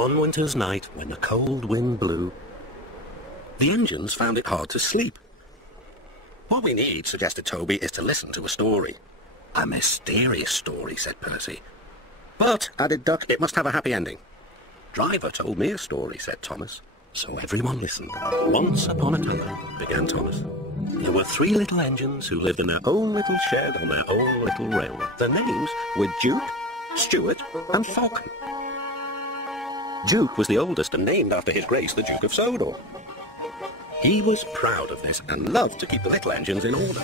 One winter's night, when the cold wind blew, the engines found it hard to sleep. "What we need," suggested Toby, "is to listen to a story." "A mysterious story," said Percy. "But," added Duck, "it must have a happy ending." "Driver told me a story," said Thomas. So everyone listened. "Once upon a time," began Thomas, "there were 3 little engines who lived in their own little shed on their own little railway. Their names were Duke, Stuart, and Falcon. Duke was the oldest and named after his grace, the Duke of Sodor. He was proud of this and loved to keep the little engines in order.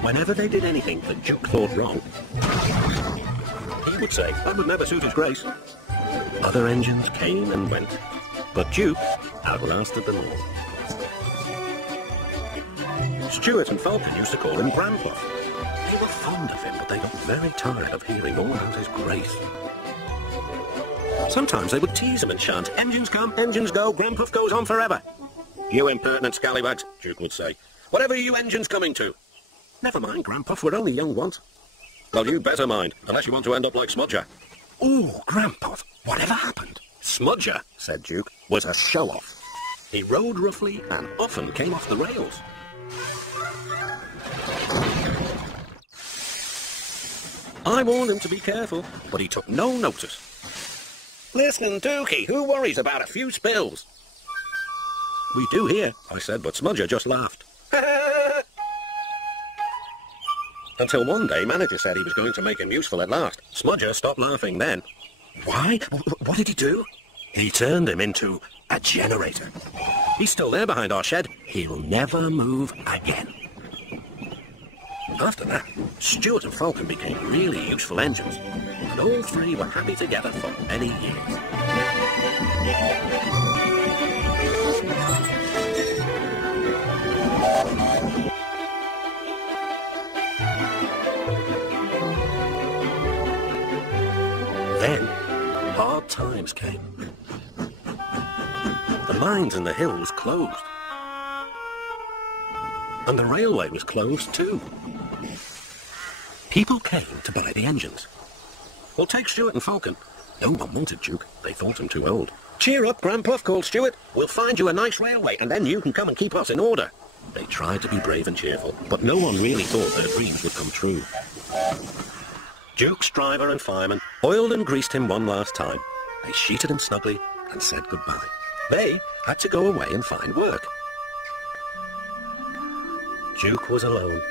Whenever they did anything that Duke thought wrong, he would say that would never suit his grace. Other engines came and went, but Duke outlasted them all. Stuart and Falcon used to call him Granpuff. They were fond of him, but they got very tired of hearing all about his grace. Sometimes they would tease him and chant, "Engines come, engines go, Granpuff goes on forever." "You impertinent scallywags," Duke would say. "Whatever are you engines coming to?" "Never mind, Granpuff, we're only young ones." "Well, you'd better mind, unless you want to end up like Smudger." "Ooh, Granpuff, whatever happened?" "Smudger," said Duke, "was a show-off. He rode roughly and often came off the rails. I warned him to be careful, but he took no notice. Listen, Dookie, who worries about a few spills?" "We do here," I said, but Smudger just laughed. Until one day, manager said he was going to make him useful at last. Smudger stopped laughing then. "Why? What did he do?" "He turned him into a generator. He's still there behind our shed. He'll never move again." After that, Stuart and Falcon became really useful engines, and all 3 were happy together for many years. Then, hard times came. The mines in the hills closed. And the railway was closed too. People came to buy the engines. "Well, take Stuart and Falcon." No one wanted Duke. They thought him too old. "Cheer up, Granpuff," called Stuart. "We'll find you a nice railway, and then you can come and keep us in order." They tried to be brave and cheerful, but no one really thought their dreams would come true. Duke's driver and fireman oiled and greased him one last time. They sheeted him snugly and said goodbye. They had to go away and find work. Duke was alone.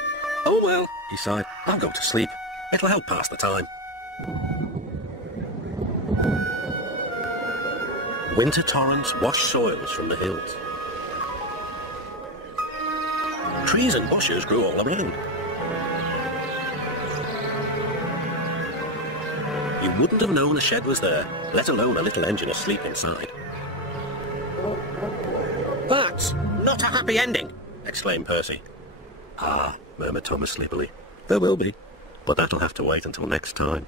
"Oh well," he sighed, "I'll go to sleep. It'll help pass the time." Winter torrents washed soils from the hills. Trees and bushes grew all around. You wouldn't have known a shed was there, let alone a little engine asleep inside. "That's not a happy ending," exclaimed Percy. "Ah," murmured Thomas sleepily, "there will be, but that'll have to wait until next time."